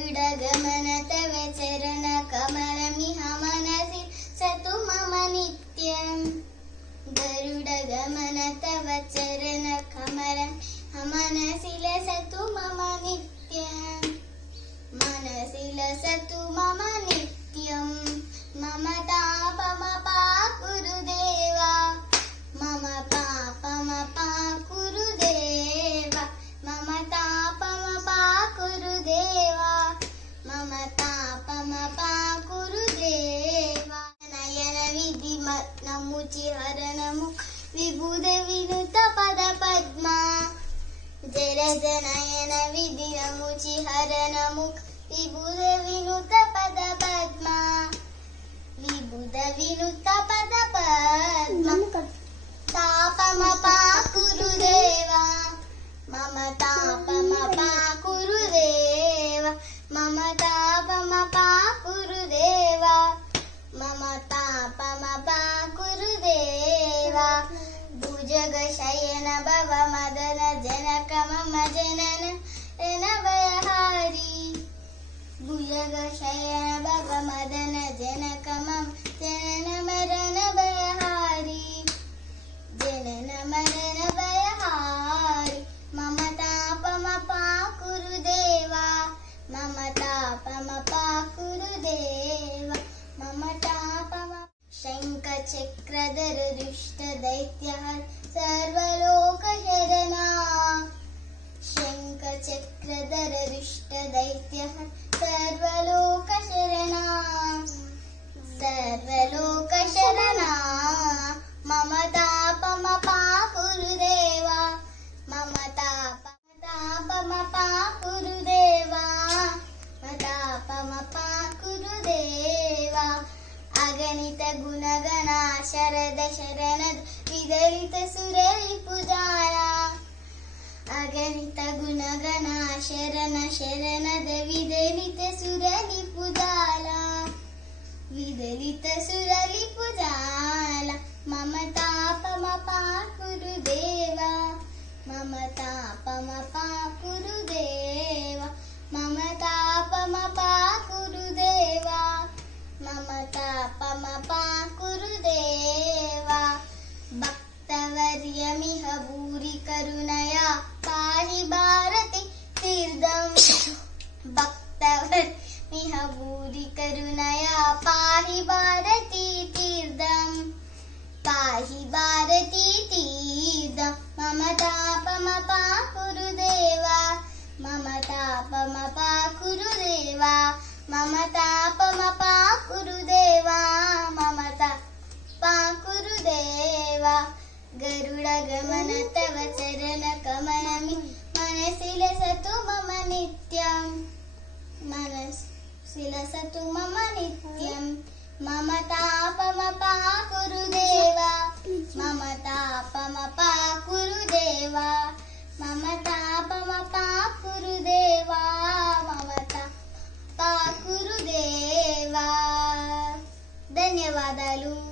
गरुडगमन तव चरण कमलमिह मनसि सतु मम नित्यम् गरुडगमन तव चरण कमलमिह मनसि लसतु मम नित्यम् मनसि लसतु मम नित्यम् मम तापमपाकुरु देवा मम पापमपाकुरु देवा मम तापमपाकुरु देवा मम तापमपाकुरु देवा नयन विधिमग्नमुचि हरणमुख विबुध विनुत पद पद्मा जलज नयन विधिनमुचि हरणमुख विबुध विनुत पद पद्मा विबुध विनुत पद पद्मा तापमपाकुरु देवा मम तापमपाकुरु देवा मम तापमपाकुरु देवा मम तापमपाकुरु देवा भुजगशयन भव मदन जनक मम जनन भयहारी भुजगशयन भव मदन जनक मम जनन मरण भयहारी जनन मरण भयहारी मम तापमपाकुरु देवा मम तापमपाकुरु देवा मम तापम शङ्खचक्रधर दुष्ट दैत्यः सर्वलोकशरणा शङ्खचक्रधर दुष्ट दैत्यः सर्वलोकशरणा सर्वलोकशरणा मम तापमपाकुरु देवा मम तापमपाकुरु देवा मम तापमपाकुरु देवा अगणित गुणगणा शरद शरणद विदलित सुररिपुजाला अगणित गुणगणा शरण शरणद विदलित सुररिपुजाला विदलित सुररिपुजाला मम तापमपाकुरु देवा मम तापमपाकुरु देवा मम तापमपाकुरु देवा मम तापमपाकुरु देवा भक्तवर्यमिह भूरि करुणया पाहि भारति तीर्थम् भक्तवर्यमिह भूरि करुणया पाहि भारति तीर्थम् पाहि भारति तीर्थम् मम तापमपाकुरु देवा मम तापमपाकुरु देवा मम तापमपाकुरु देवा मम तापमपाकुरु देवा गरुडगमन तव चरण कमलमिह मनसि लसतु मम नित्यम् मनसि लसतु मम नित्यम् मम तापमपाकुरु देवा मम तापमपाकुरु देवा मम तापमपाकुरु देवा मम तापमपाकुरु देवा ధన్యవాదాలు।